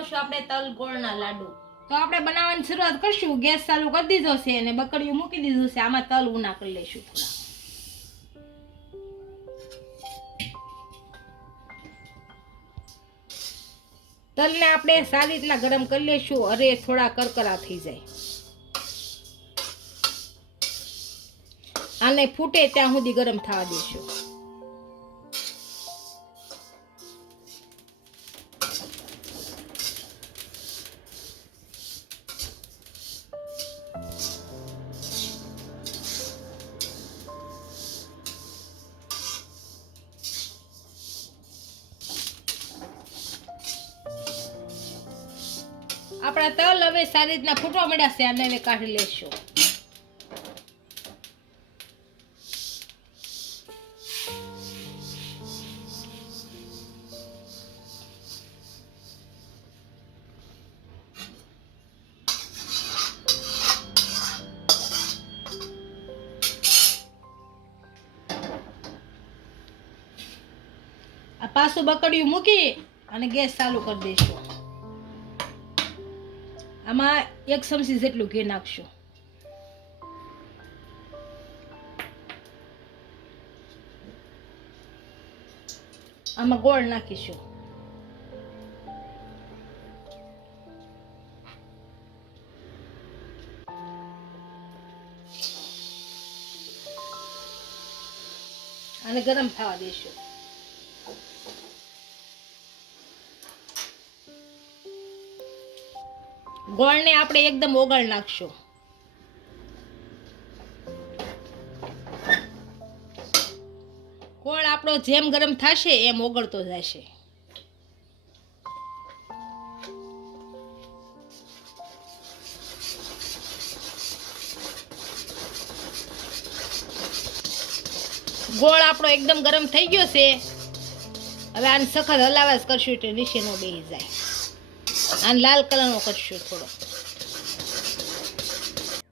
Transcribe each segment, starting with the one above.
બનાવશું આપણે તલ ગોળના લાડુ। તો આપણે બનાવવાની શરૂઆત કરશું। ગેસ ચાલુ કરી દીધો છે અને બકડીયું મૂકી દીધું છે। આમાં તલ ઉના કરી લઈશું થોડા। તલને આપણે સારી રીતના ગરમ કરી લઈશું, અરે થોડા કરકરા થઈ જાય। આને ફૂટે ત્યાં સુધી ગરમ થવા દઈશું। આપણા તલ હવે સારી રીતના ફૂટવા મળ્યા છે, આને હવે કાઢી લેશું। આ પાછું બકડિયું મૂકી અને ગેસ ચાલુ કરી દઈશું। આમાં 1 ચમચી જેટલું ઘી નાખશું। આમાં ગોળ નાખીશું। અને ગરમ થવા દઈશું। ગોળને આપણે એકદમ ઓગાળ નાખશું। ગોળ આપણો જેમ ગરમ થશે એમ ઓગળતો જશે। ગોળ આપણો એકદમ ગરમ થઈ ગયો છે। હવે આને સખત હલાવા જ કરશું એટલે નીચે ન બેસી જાય। આને લાલ કલરનો કરશું થોડો।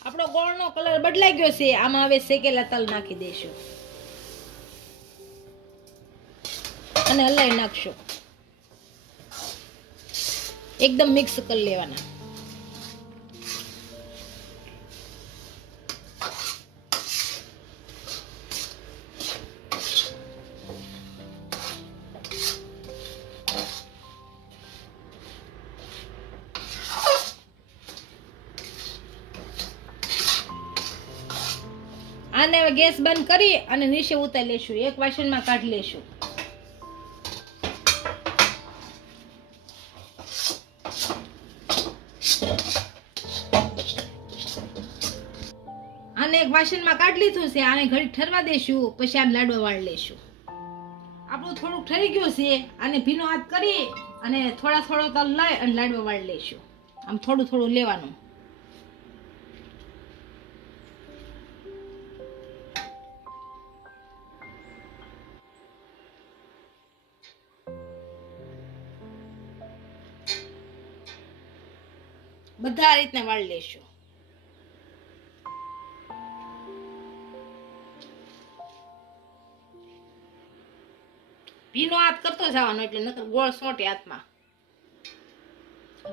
આપણો ગોળનો કલર બદલાઈ ગયો છે। આમાં હવે શેકેલા તલ નાખી દઈશું અને હલાવી નાખશું। એકદમ મિક્સ કરી લેવાના। આને હવે ગેસ બંધ કરી અને નીચે ઉતારી લેશું। એક વાસણમાં કાઢી લેશું। આને એક વાસણમાં કાઢી લીધું છે। આને ઘડી ઠરવા દેશું, પછી આને લાડવા વાળી લેશું। આપણું થોડુંક ઠરી ગયું છે। આને ભીનો હાથ કરી અને થોડો તલ લઈ અને લાડવા વાળી લેશું। આમ થોડું થોડું લેવાનું। બધા આ રીતના વાળી લેશું। ભીનો હાથ કરતો જવાનો એટલે નકર ગોળ સોટે હાથમાં।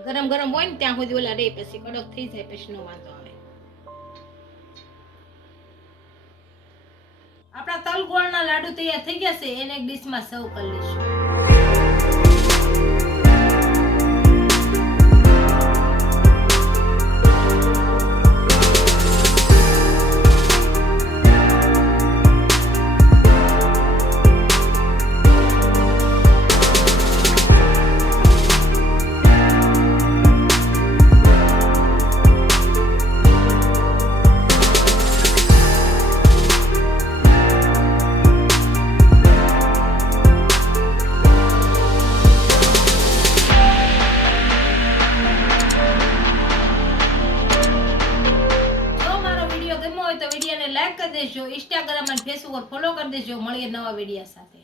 ગરમ ગરમ હોય ને ત્યાં સુધી ઓલા રે, પછી કડક થઈ જાય પછી નો વાંધો આવે। આપણા તલ ગોળના લાડુ તૈયાર થઈ ગયા છે। એને એક ડીશમાં સર્વ કરી લઈશું। લાઈક કરી દેજો, ઇન્સ્ટાગ્રામ અને ફેસબુક પર ફોલો કરી દેજો। મળીએ નવા વિડીયો સાથે।